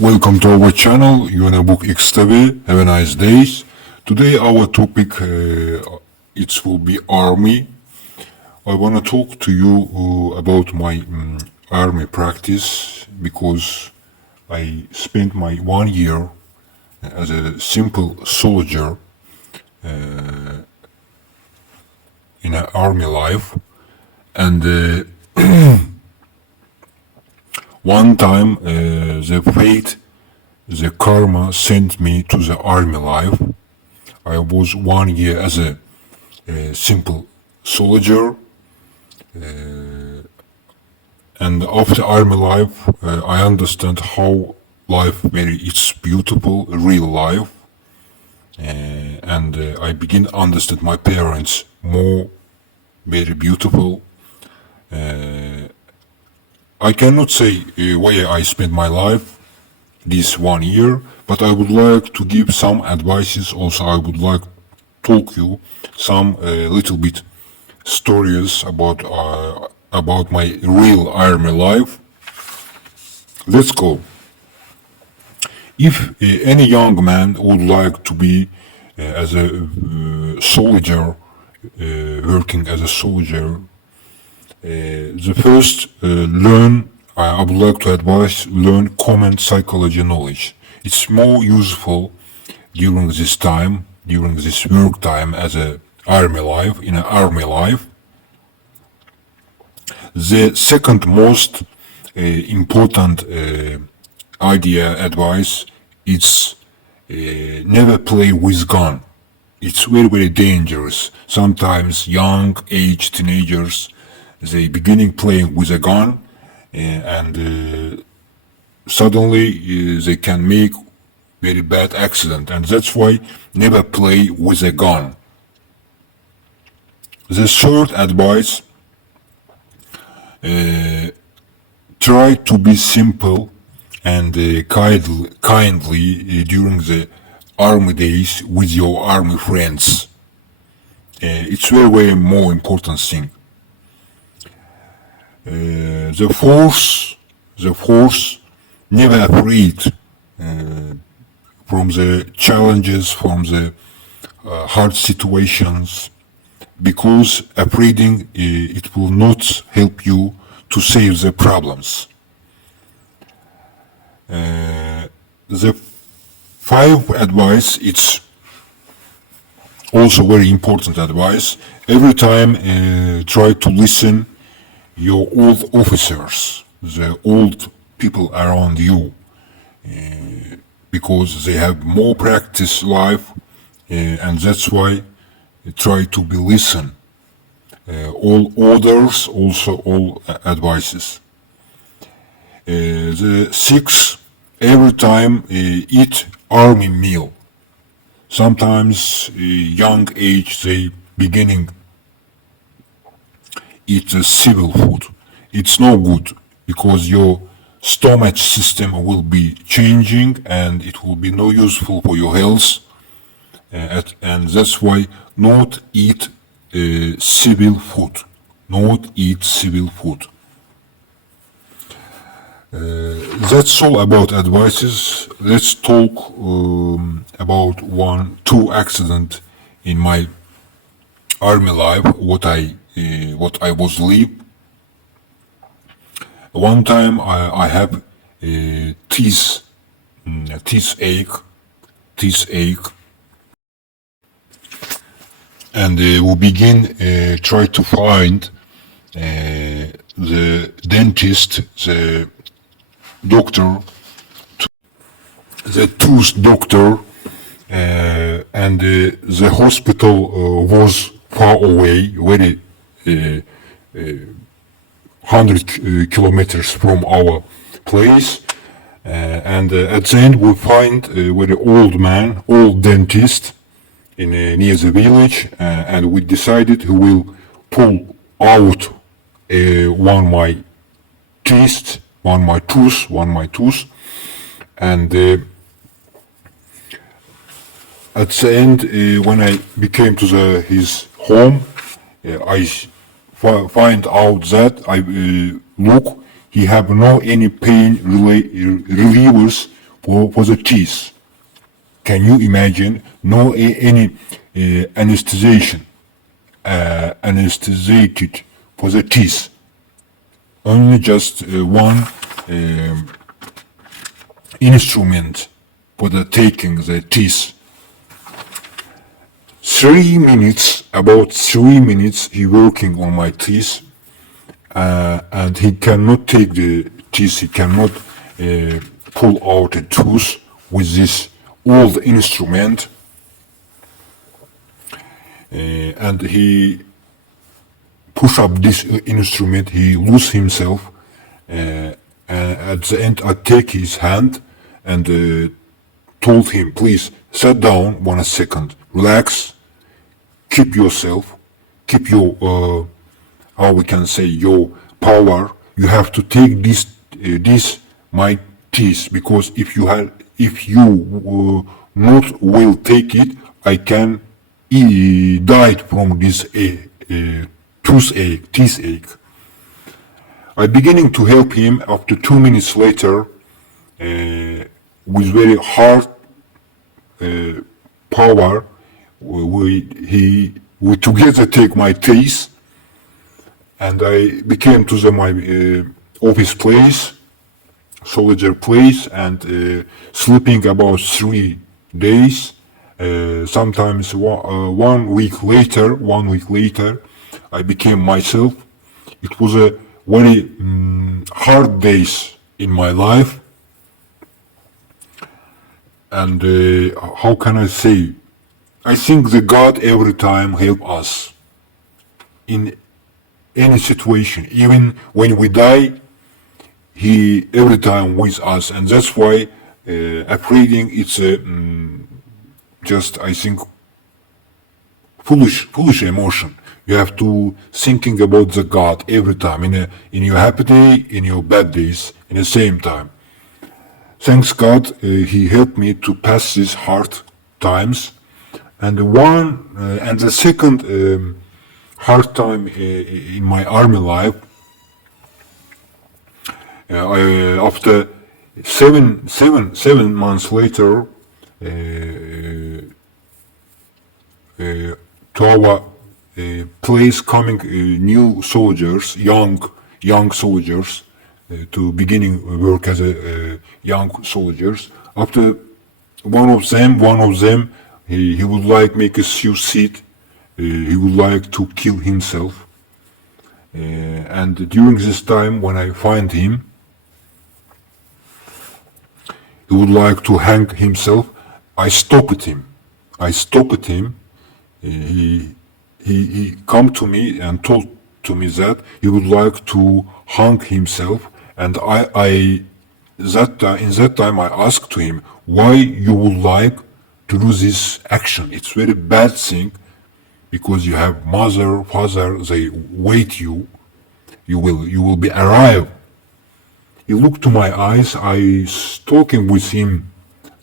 Welcome to our channel, Book XTV. Have a nice day. Today our topic it will be army. I want to talk to you about my army practice because I spent my 1 year as a simple soldier in an army life, and one time the fate, the karma sent me to the army life. I was 1 year as a simple soldier, and after army life, I understand how life it's beautiful, real life, and I begin to understand my parents more, very beautiful. I cannot say where I spent my life this 1 year, but I would like to give some advices. Also, I would like to talk you some little bit stories about my real army life. Let's go. If any young man would like to be as a soldier, working as a soldier, the first I would like to advise, learn common psychology knowledge. It's more useful during this time, during this work time as a army life, in an army life. The second most important advice is never play with gun. It's very, very dangerous. Sometimes young age teenagers, they beginning playing with a gun, and suddenly they can make very bad accident, and that's why never play with a gun. The third advice, try to be simple and kindly during the army days with your army friends. It's very, very more important thing. The force never afraid from the challenges, from the hard situations, because afraiding it will not help you to save the problems. The five advice, it's also very important advice. Every time try to listen your old officers, the old people around you, because they have more practice life, and that's why try to be listen. All orders, also all advices. The six, every time eat army meal. Sometimes young age they beginning eat civil food. It's no good because your stomach system will be changing and it will be no useful for your health. And that's why not eat civil food. Not eat civil food. That's all about advices. Let's talk about two accident in my army life. What I was live. One time I have teeth ache, and we begin try to find the dentist, the doctor, the tooth doctor, and the hospital was far away, very 100 kilometers from our place, and at the end we find a very old dentist in near the village, and we decided we will pull out one my tooth, and at the end when I became to his home, I find out that I look, he have no any pain relievers for the teeth. Can you imagine? No any anesthesiated for the teeth. Only just one instrument for the taking the teeth. 3 minutes, about 3 minutes, he working on my teeth, and he cannot take the teeth. He cannot pull out a tooth with this old instrument, and he push up this instrument. He lose himself, and at the end I take his hand and told him, please sit down 1 second, relax, keep yourself, keep your how we can say, your power. You have to take this my teeth, because if you not will take it, I can die from this teeth ache. I beginning to help him. After 2 minutes later, with very hard power, we together take my teeth, and I became to my office place, soldier place, and sleeping about 3 days. Sometimes 1 week later, I became myself. It was a very hard days in my life, and how can I say? I think the God every time help us in any situation, even when we die. He every time with us, and that's why upgrading it's a just, I think, foolish emotion. You have to thinking about the God every time, in your happy day, in your bad days, in the same time. Thanks God, He helped me to pass these hard times, and the second hard time in my army life. After seven months later, to our place coming new soldiers, young soldiers, to beginning work as a young soldiers. After one of them, he would like make a suicide. He would like to kill himself. And during this time, when I find him, he would like to hang himself. I stopped him. He come to me and told to me that he would like to hang himself, and in that time I asked to him, why you would like to do this action? It's very bad thing, because you have mother, father, they wait you. You will be arrive. He looked to my eyes. I talking with him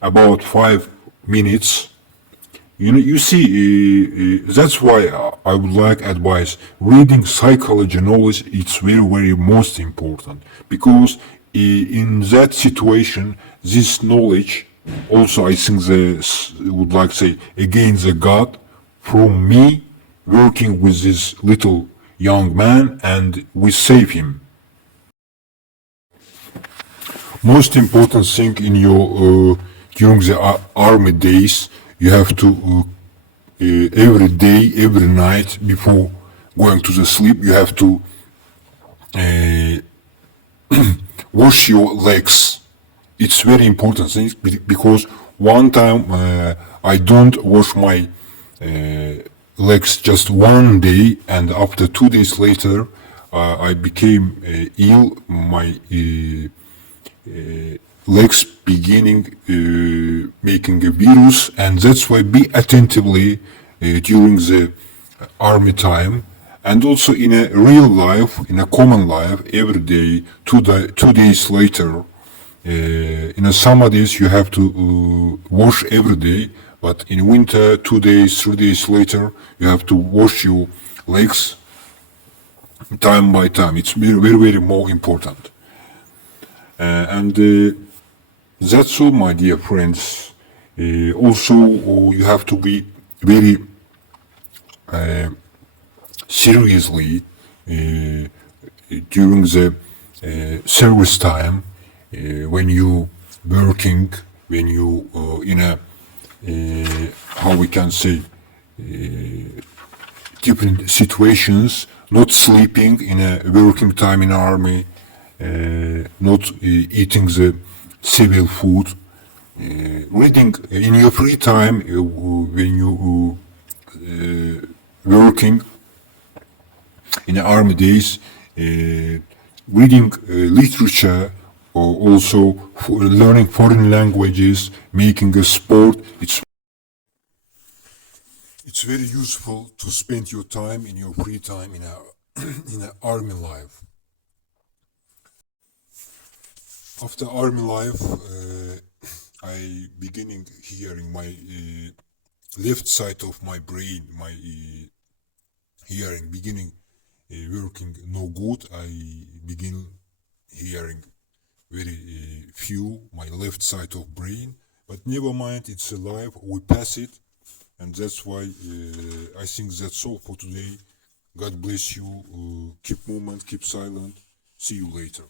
about 5 minutes. You see, that's why I would like advice. Reading psychology knowledge, it's very most important, because in that situation, this knowledge also, I think, would like say again the God from me working with this little young man, and we save him. Most important thing in your during the army days, you have to every day, every night before going to the sleep, you have to wash your legs. It's very important thing, because one time I don't wash my legs just 1 day, and after 2 days later I became ill. My legs beginning making a virus, and that's why be attentively during the army time, and also in a real life, in a common life, every day, 2 days later. In a summer days you have to wash every day, but in winter 2 days, 3 days later you have to wash your legs time by time. It's very more important. And That's all, my dear friends. Also, you have to be very seriously during the service time, when you working, when you in a how we can say different situations, not sleeping in a working time in army, not eating the civil food, reading in your free time when you working in the army days, reading literature, or also learning foreign languages, making a sport. It's very useful to spend your time in your free time in a in an army life. After army life, I beginning hearing my left side of my brain, my hearing beginning working no good. I begin hearing very few my left side of brain, but never mind, it's alive. We pass it, and that's why I think that's all for today. God bless you. Keep movement, keep silent. See you later.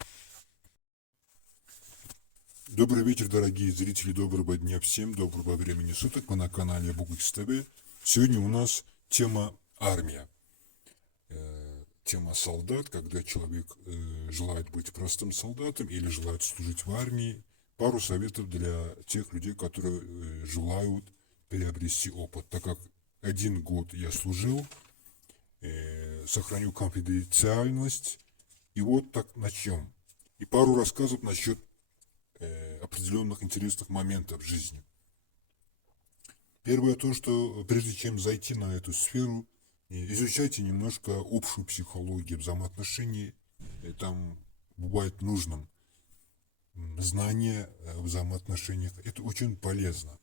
Добрый вечер, дорогие зрители, доброго дня всем, доброго времени суток. Вы на канале Букс ТВ. Сегодня у нас тема армия. Тема солдат, когда человек желает быть простым солдатом или желает служить в армии. Пару советов для тех людей, которые желают приобрести опыт. Так как 1 год я служил, сохраню конфиденциальность. И вот так начнем. И пару рассказов насчет определенных интересных моментов в жизни. Первое то, что прежде чем зайти на эту сферу, изучайте немножко общую психологию взаимоотношений. Там бывает нужным знание в взаимоотношениях. Это очень полезно.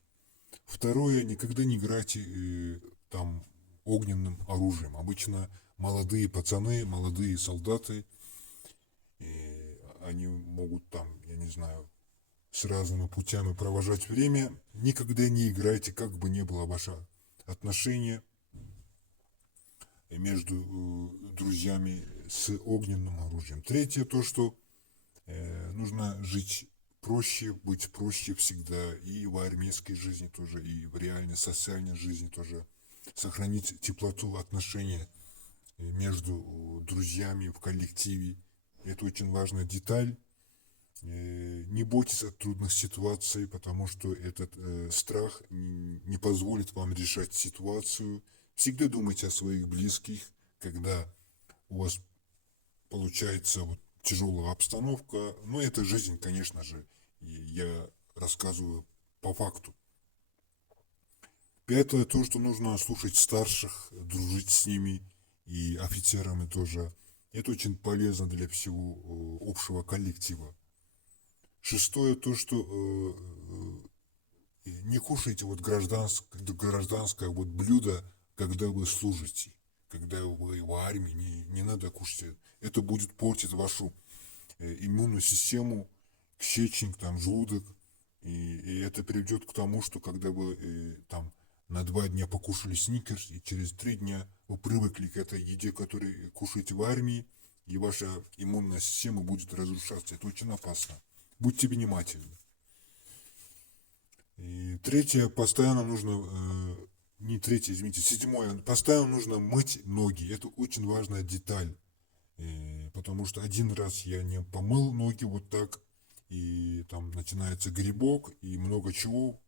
Второе, никогда не играйте там огненным оружием. Обычно молодые пацаны, молодые солдаты, они могут там, я не знаю, с разными путями провожать время. Никогда не играйте, как бы ни было ваше отношение между друзьями, с огненным оружием. Третье, то, что нужно жить проще, быть проще всегда, и в армейской жизни тоже, и в реальной социальной жизни тоже. Сохранить теплоту отношений между друзьями в коллективе. Это очень важная деталь. Не бойтесь от трудных ситуаций, потому что этот страх не позволит вам решать ситуацию. Всегда думайте о своих близких, когда у вас получается вот тяжелая обстановка. Но это жизнь, конечно же, и я рассказываю по факту. Пятое, то, что нужно слушать старших, дружить с ними и офицерами тоже. Это очень полезно для всего общего коллектива. Шестое, то, что не кушайте вот гражданское вот блюдо, когда вы служите, когда вы в армии, не надо кушать. Это будет портить вашу иммунную систему, кишечник, там, желудок, и это приведет к тому, что когда вы там на 2 дня покушали сникерс, и через 3 дня вы привыкли к этой еде, которую кушаете в армии, и ваша иммунная система будет разрушаться. Это очень опасно. Будьте внимательны. И третье, постоянно нужно, седьмое, постоянно нужно мыть ноги. Это очень важная деталь, потому что 1 раз я не помыл ноги вот так, и там начинается грибок и много чего,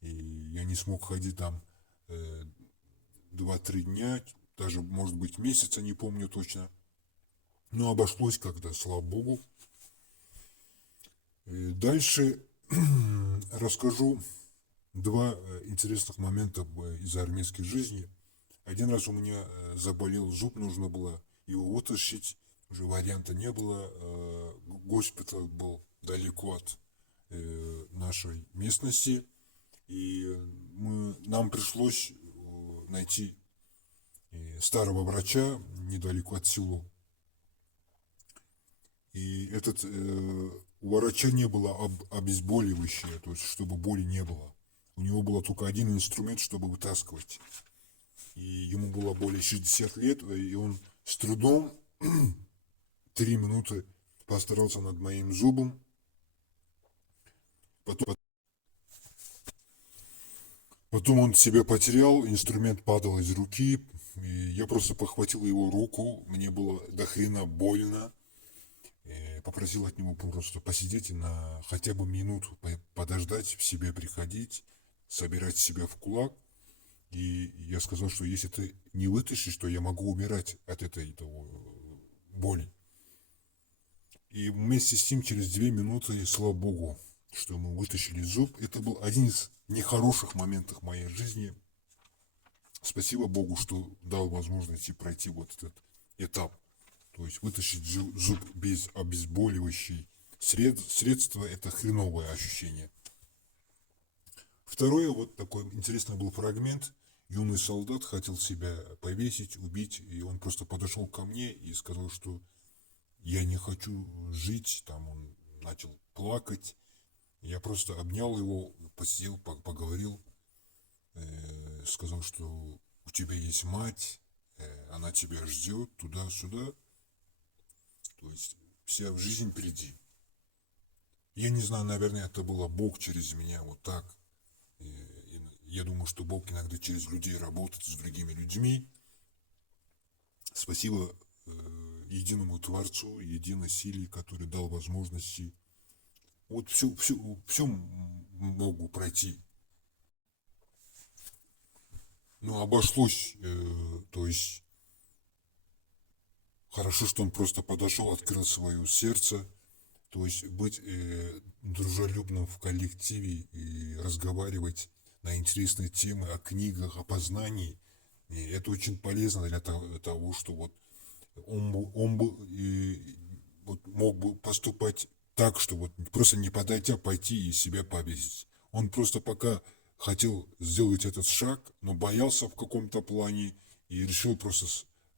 и я не смог ходить там 2-3 дня, даже может быть месяца, не помню точно. Но обошлось как-то, слава богу. Дальше расскажу 2 интересных момента из армейской жизни. 1 раз у меня заболел зуб, нужно было его вытащить, уже варианта не было. Госпиталь был далеко от нашей местности, и нам пришлось найти старого врача недалеко от села. И этот, у врача не было обезболивающее, то есть чтобы боли не было. У него был только один инструмент, чтобы вытаскивать. И ему было более 60 лет, и он с трудом 3 минуты постарался над моим зубом. Потом он себя потерял, инструмент падал из руки, и я просто похватил его руку, мне было до хрена больно. Попросил от него просто посидеть на хотя бы минуту, подождать, в себе приходить, собирать себя в кулак. И я сказал, что если ты не вытащишь, то я могу умирать от этой боли. И вместе с ним через 2 минуты, слава богу, что мы вытащили зуб. Это был один из нехороших моментов моей жизни. Спасибо Богу, что дал возможность пройти вот этот этап. То есть вытащить зуб без обезболивающей средства – это хреновое ощущение. Второе, вот такой интересный был фрагмент. Юный солдат хотел себя повесить, убить, и он просто подошел ко мне и сказал, что я не хочу жить. Там он начал плакать. Я просто обнял его, посидел, поговорил, сказал, что у тебя есть мать, она тебя ждет, туда-сюда. То есть вся в жизнь приди. Я не знаю, наверное, это было Бог через меня вот так. Я думаю, что Бог иногда через людей работает с другими людьми. Спасибо единому Творцу, единой силе, который дал возможности. Вот все могу пройти. Но обошлось, то есть хорошо, что он просто подошел, открыл свое сердце. То есть быть дружелюбным в коллективе и разговаривать на интересные темы, о книгах, о познании. И это очень полезно для того, что вот он бы вот мог бы поступать так, что вот просто не подойти, пойти и себя повесить. Он просто пока хотел сделать этот шаг, но боялся в каком-то плане и решил просто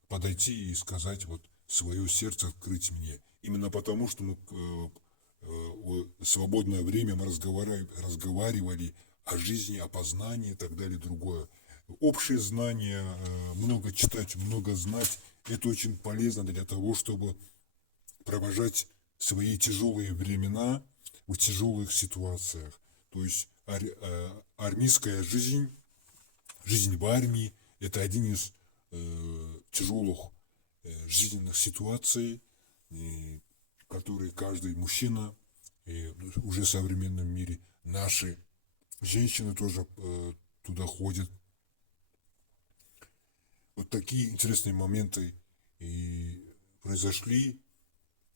подойти и сказать вот свое сердце открыть мне. Именно потому, что мы в свободное время мы разговаривали о жизни, о познании и так далее, другое. Общее знание, много читать, много знать, это очень полезно для того, чтобы провожать свои тяжелые времена в тяжелых ситуациях. То есть армейская жизнь, жизнь в армии, это один из тяжелых жизненных ситуаций, которые каждый мужчина уже в современном мире, наши женщины тоже туда ходят. Вот такие интересные моменты и произошли.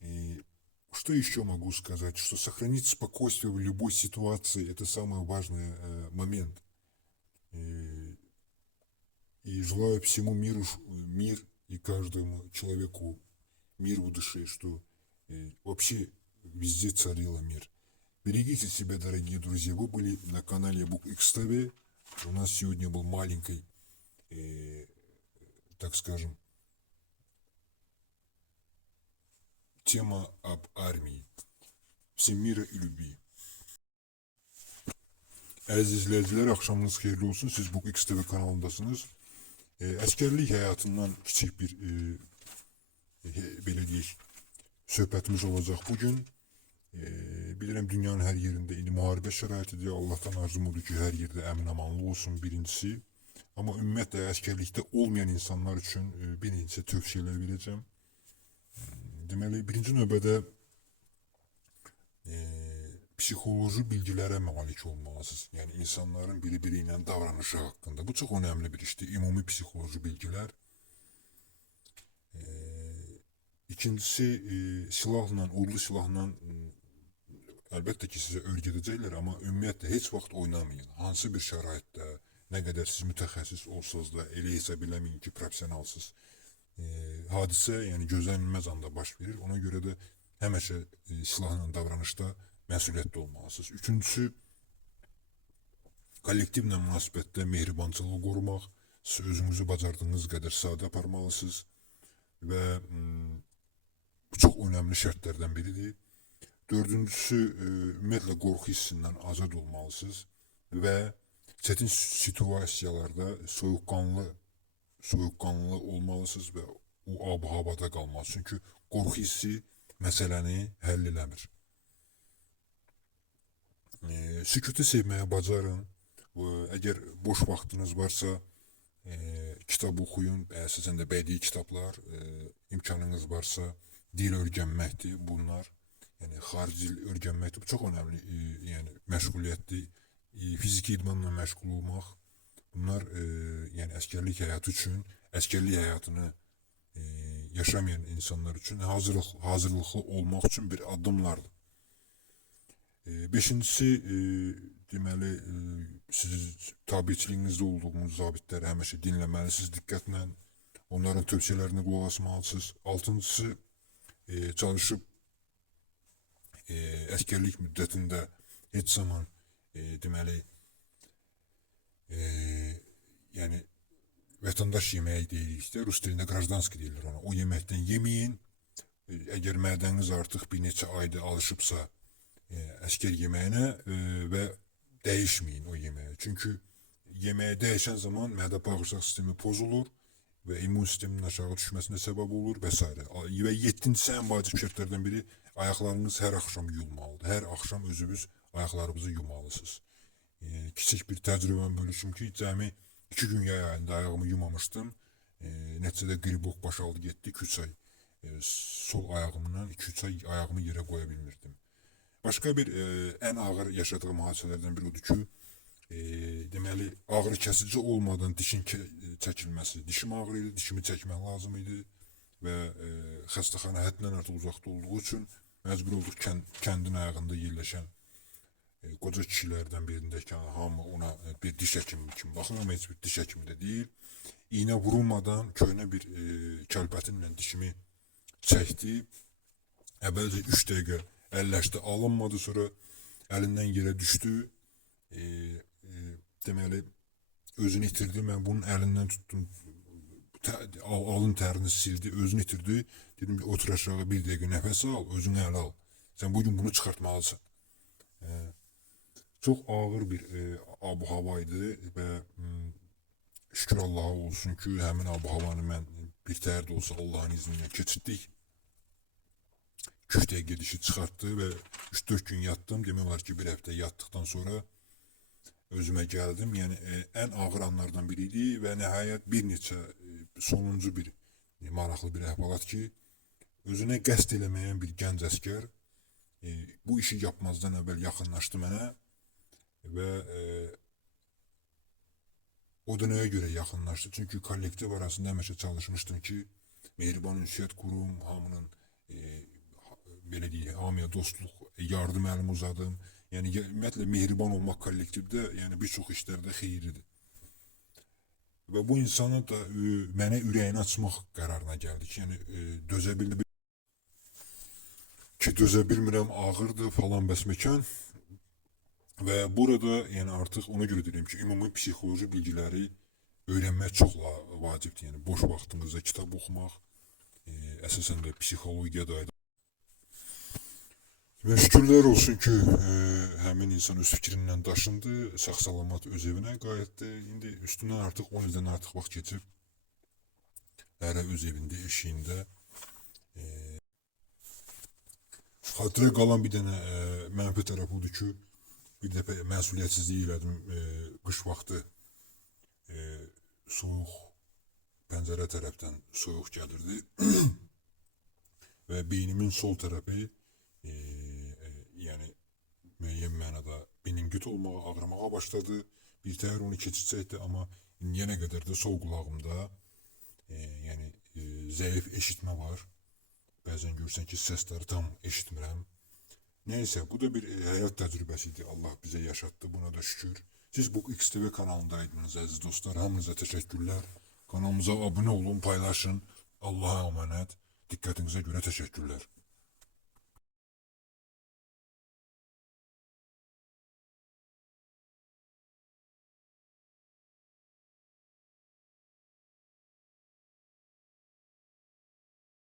И что еще могу сказать? Что сохранить спокойствие в любой ситуации – это самый важный момент. И желаю всему миру мир и каждому человеку мир в душе, что вообще везде царила мир. Берегите себя, дорогие друзья. Вы были на канале Book ТВ. У нас сегодня был маленький, так скажем, тема об армии. Всем mira и любви. Əziz izləyicilər, axşamınız xeyirli olsun. Siz bu XTV kanalındasınız. Əsgərlik həyatından kiçik bir belə deyək, söhbətimiz olacaq bugün. Bilirəm dünyanın hər yerində indi müharibə şəraitidir. Allahdan arzum odur ki, hər yerdə əmin-amanlıq olsun birincisi. Amma ümumiyyətlə əsgərlikdə olmayan insanlar üçün bir neçə tövsiyələr verəcəm. Deməli, birinci növbədə psixoloji bilgilərə malik olmalısınız. Yəni insanların biri-biri ilə davranışı haqqında. Bu çox önəmli bir işdir. Ümumi psixoloji bilgilər. İkincisi, silahla, odlu silahla əlbəttə ki, sizə öyrədəcəklər, amma ümumiyyətlə heç vaxt oynamayın. Hansı bir şəraitdə, nə qədər siz mütəxəssis olsanız da, elə hesab eləməyin ki, professionalsınız. Hadisə, yəni gözlənilməz anda baş verir. Ona görə də həmişə silahla davranışda məsuliyyətli olmalısınız. Üçüncüsü, kollektivlə münasibətdə mehribançılığı qorumaq. Siz özünüzü bacardığınız qədər sadə aparmalısınız və Bu çok önemli şərtlərdən biridir. Dördüncüsü, ümumiyyətlə qorxu hissindən azad olmalısınız və çətin situasiyalarda soyuqqanlı olmalısınız və o ab-havada qalmalısınız. Çünki qorxu hissi məsələni həll eləmir. Sükutu sevməyə bacarın. Əgər boş vaxtınız varsa, kitab oxuyun, əsasən də bədii kitablar, imkanınız varsa, dil öyrənməkdir bunlar. Yəni xarici dil öyrənməkdir. Bu çox önəmli, yəni məşğuliyyətdir. Fiziki idmanla məşğul olmaq. Bunlar yəni əsgərlik həyatı üçün, əsgərlik həyatını yaşamayan insanlar üçün hazırlıqlı olmaq üçün bir addımlardır. Beşincisi, deməli, siz tabiçiliyinizdə olduğunuz zabitləri həmişə dinləməlisiniz diqqətlə. Onların tövsiyələrinə qulaq asmalısınız. Altıncısı, çalışıb əsgərlik müddətində heç zaman deməli, yəni vətəndaş yeməyi deyilikdə, rus dilində qrajdanski deyilir ona. O yeməkdən yeməyin. Əgər mədəniz artıq bir neçə ayda alışıbsa əskər yeməyinə və dəyişməyin o yeməyi. Çünki yeməyə dəyişən zaman mədə-bağırsaq sistemi pozulur və immun sisteminin aşağı düşməsinə səbəb olur və s. Və 7-ci ən vacib şərtlərdən biri, ayaqlarınız hər axşam yuyulmalıdır. Hər axşam özünüz ayaqlarınızı yumalısınız. Kiçik bir təcrübəm bölüşüm ki, cəmi 2 gün yay ayında ayağımı yumamışdım. Nəticədə qribok başaldı getdi, 2-3 ay sol ayağımdan 2-3 ay ayağımı yerə qoya bilmirdim. Başqa bir ən ağır yaşadığım hadisələrdən biri odur ki, deməli, ağrı kəsici olmadan dişin çəkilməsi. Dişim ağrı idi, dişimi çəkmək lazım idi və xəstəxana həddindən artıq uzaqda olduğu üçün məcbur olduq kəndin ayağında yerləşən qoca kişilərdən birindəki hamı ona bir diş həkimi kimi baxır, amma heç bir diş həkimi də deyil. İğnə vurulmadan köhnə bir kəlbətinlə dişimi çəkdi. Əvvəlcə 3 dəqiqə əlləşdi, alınmadı, sonra əlindən yerə düşdü. Deməli, özünü itirdi. Mən bunun əlindən tutdum, alın tərini sildi, özünü itirdi. Dedim ki, otur aşağı, bir dəqiqə nəfəs al, özünü ələ al. Sən bugün bunu çıxartmalısın. Çox ağır bir ab-hava idi və şükür Allaha olsun ki, həmin ab-havanı mən bir təhər də olsa Allahın izniyle keçirdik. 2 dəqiqə dişi çıxartdı və 3-4 gün yattım. Demək olar ki, bir həftə yatdıqdan sonra özümə gəldim. Yəni, ən ağır anlardan biriydi və nəhayət bir neçə sonuncu bir maraqlı bir əhvalat ki, özünə qəsd eləməyən bir gənc əskər bu işi yapmazdan əvvəl yaxınlaşdı mənə və o da nəyə görə yaxınlaşdı? Çünki kollektiv arasında həmişə çalışmışdım ki, mehriban ünsiyyət qurum, hamının belə deyək, hamıya dostluq, yardım əlimi uzadım. Yəni, ümumiyyətlə, mehriban olmaq kollektivdə, yəni bir çox işlərdə xeyirlidir. Və bu insana da mənə ürəyini açmaq qərarına gəldik. Yəni, dözə bilmirəm, ağırdır falan bəsməkən. Və burada, yəni artıq ona görə deyirəm ki, ümumi psixoloji bilgiləri öyrənmək çox vacibdir. Yəni, boş vaxtınızda kitab oxumaq, əsasən də psixologiyada. Və şükürlər olsun ki, həmin insan öz fikrindən daşındı, sağ-salamat öz evinə qayıtdı. İndi üstündən artıq 10 ildən artıq vaxt keçib, hərə öz evində, eşiyində. Xatirə qalan bir dənə mənfi tərəf odur ki, bir dəfə məsuliyyətsizlik elədim, qış vaxtı soyuq, pəncərə tərəfdən soyuq gəlirdi və beynimin sol tərəfi yəni müəyyən mənada meningit olmağa, ağrımağa başladı. Bir təhər onu keçəcəkdi, amma indiyənə qədər də sol qulağımda yəni zəif eşitmə var. Bəzən görsən ki, səsləri tam eşitmirəm. Neyse, bu da bir həyat təcrübəsidir. Allah bizə yaşatdı, buna da şükür. Siz bu XTV kanalındaydınız əziz dostlar. Hamınıza təşəkkürlər. Kanalımıza abunə olun, paylaşın. Allah'a emanet. Diqqətinizə görə təşəkkürlər.